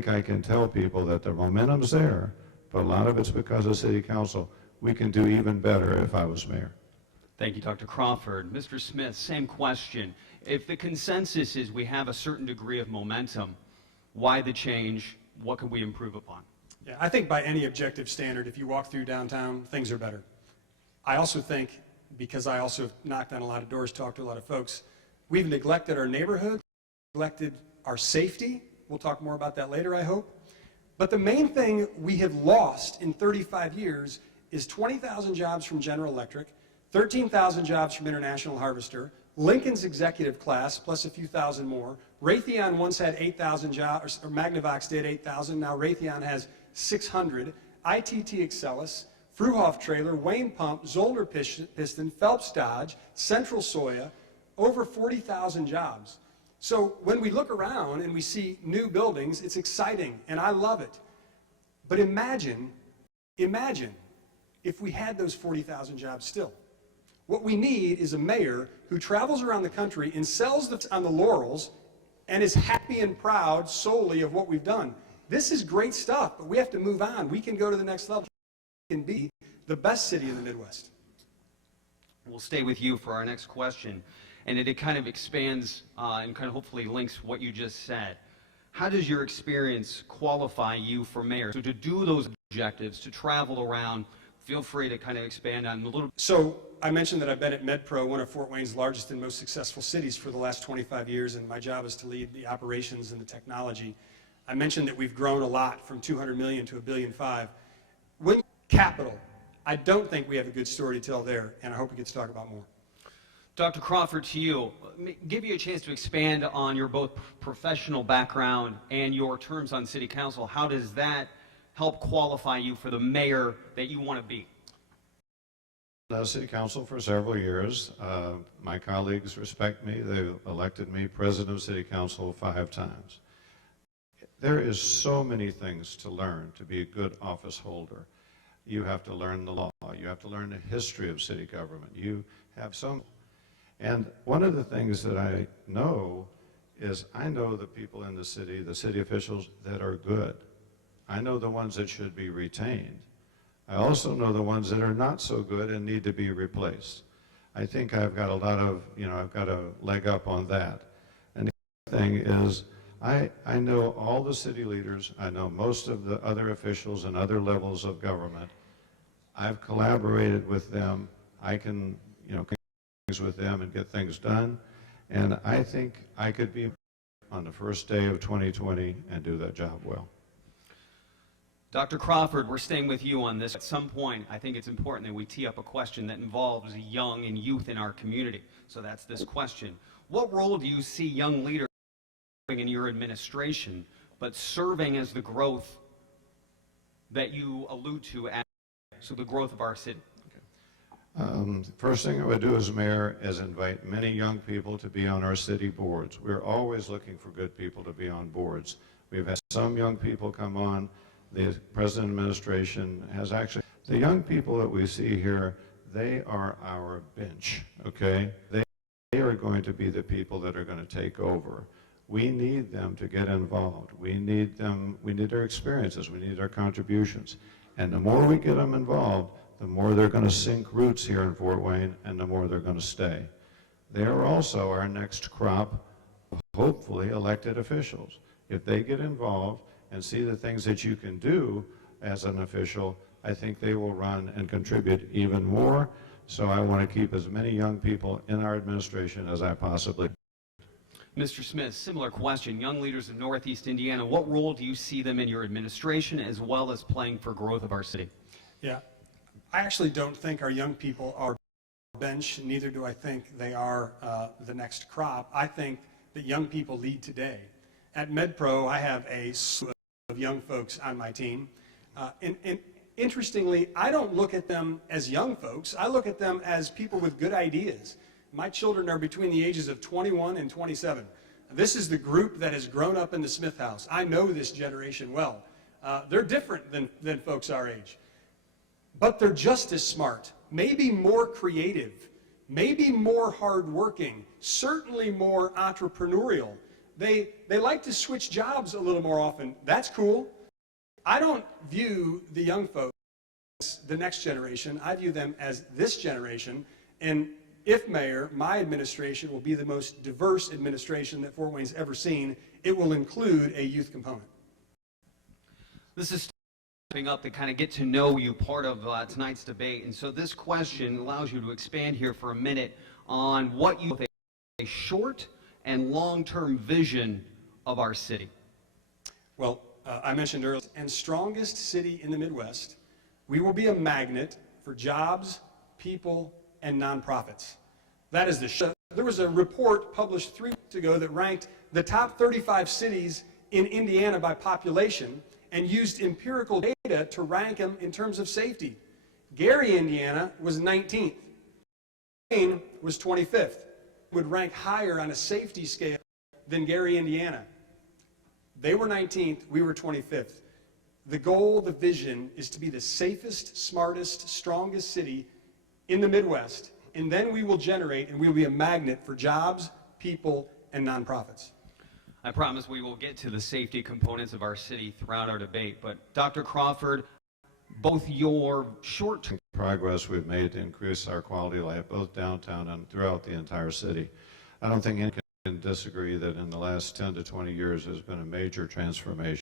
think I can tell people that the momentum's there, but a lot of it's because of City Council. We can do even better if I was mayor. Thank you, Dr. Crawford. Mr. Smith, same question. If the consensus is we have a certain degree of momentum, why the change? What can we improve upon? Yeah, I think by any objective standard, if you walk through downtown, things are better. I also think, because I also knocked on a lot of doors, talked to a lot of folks, we've neglected our neighborhood, neglected our safety. We'll talk more about that later, I hope. But the main thing we have lost in 35 years is 20,000 jobs from General Electric, 13,000 jobs from International Harvester, Lincoln's executive class, plus a few thousand more. Raytheon once had 8,000 jobs, or Magnavox did 8,000. Now Raytheon has 600. ITT Excelis, Fruhoff Trailer, Wayne Pump, Zollner Piston, Phelps Dodge, Central Soya, over 40,000 jobs. So when we look around and we see new buildings, it's exciting, and I love it. But imagine if we had those 40,000 jobs still. What we need is a mayor who travels around the country and sells on the laurels and is happy and proud solely of what we've done. This is great stuff, but we have to move on. We can go to the next level. We can be the best city in the Midwest. We'll stay with you for our next question, and it kind of expands and kind of hopefully links what you just said. How does your experience qualify you for mayor? So to do those objectives, to travel around, feel free to kind of expand on a little. So I mentioned that I've been at MedPro, one of Fort Wayne's largest and most successful cities, for the last 25 years, and my job is to lead the operations and the technology. I mentioned that we've grown a lot from 200 million to $1.5 billion. When capital, I don't think we have a good story to tell there, and I hope we get to talk about more. Dr. Crawford, to you, give you a chance to expand on your both professional background and your terms on City Council. How does that help qualify you for the mayor that you want to be? City Council for several years. My colleagues respect me. They've elected me president of City Council 5 times. There is so many things to learn to be a good office holder. You have to learn the law. You have to learn the history of city government. You have some. And one of the things that I know is I know the people in the city officials that are good. I know the ones that should be retained. I also know the ones that are not so good and need to be replaced. I think I've got a lot of, I've got a leg up on that. And the other thing is, I know all the city leaders. I know most of the other officials and other levels of government. I've collaborated with them. I can, things with them and get things done. And I think I could be on the first day of 2020 and do that job well. Dr. Crawford, we're staying with you on this. At some point, I think it's important that we tee up a question that involves young and youth in our community. So that's this question. What role do you see young leaders in your administration, but serving as the growth that you allude to, so the growth of our city? First thing I would do as mayor is invite many young people to be on our city boards. We're always looking for good people to be on boards. We've had some young people come on. The President administration has actually, the young people that we see here, they are our bench, okay? They are going to be the people that are going to take over. We need them to get involved. We need them, we need their experiences, we need their contributions. And the more we get them involved, the more they're going to sink roots here in Fort Wayne, and the more they're going to stay. They are also our next crop of hopefully elected officials. If they get involved and see the things that you can do as an official, I think they will run and contribute even more. So I want to keep as many young people in our administration as I possibly can. Mr. Smith, similar question. Young leaders of Northeast Indiana, what role do you see them in your administration as well as playing for growth of our city? Yeah, I actually don't think our young people are bench, neither do I think they are the next crop. I think that young people lead today. At MedPro, I have a slew of young folks on my team. And interestingly, I don't look at them as young folks. I look at them as people with good ideas. My children are between the ages of 21 and 27. This is the group that has grown up in the Smith house. I know this generation well. They're different than folks our age. But they're just as smart, maybe more creative, maybe more hardworking, certainly more entrepreneurial. They like to switch jobs a little more often. That's cool. I don't view the young folks as the next generation. I view them as this generation. And if mayor, my administration will be the most diverse administration that Fort Wayne's ever seen. It will include a youth component. This is wrapping up the kind of get to know you part of tonight's debate. And so this question allows you to expand here for a minute on what you think a short and long-term vision of our city. Well, I mentioned earlier, and strongest city in the Midwest, we will be a magnet for jobs, people, and nonprofits. That is there was a report published 3 weeks ago that ranked the top 35 cities in Indiana by population and used empirical data to rank them in terms of safety. Gary, Indiana was 19th. Wayne was 25th. Would rank higher on a safety scale than Gary, Indiana. They were 19th, we were 25th. The goal, the vision, is to be the safest, smartest, strongest city in the Midwest, and then we will generate and we will be a magnet for jobs, people, and nonprofits. I promise we will get to the safety components of our city throughout our debate, but Dr. Crawford, both your short-term progress we've made to increase our quality of life, both downtown and throughout the entire city. I don't think anyone can disagree that in the last 10 to 20 years there's been a major transformation.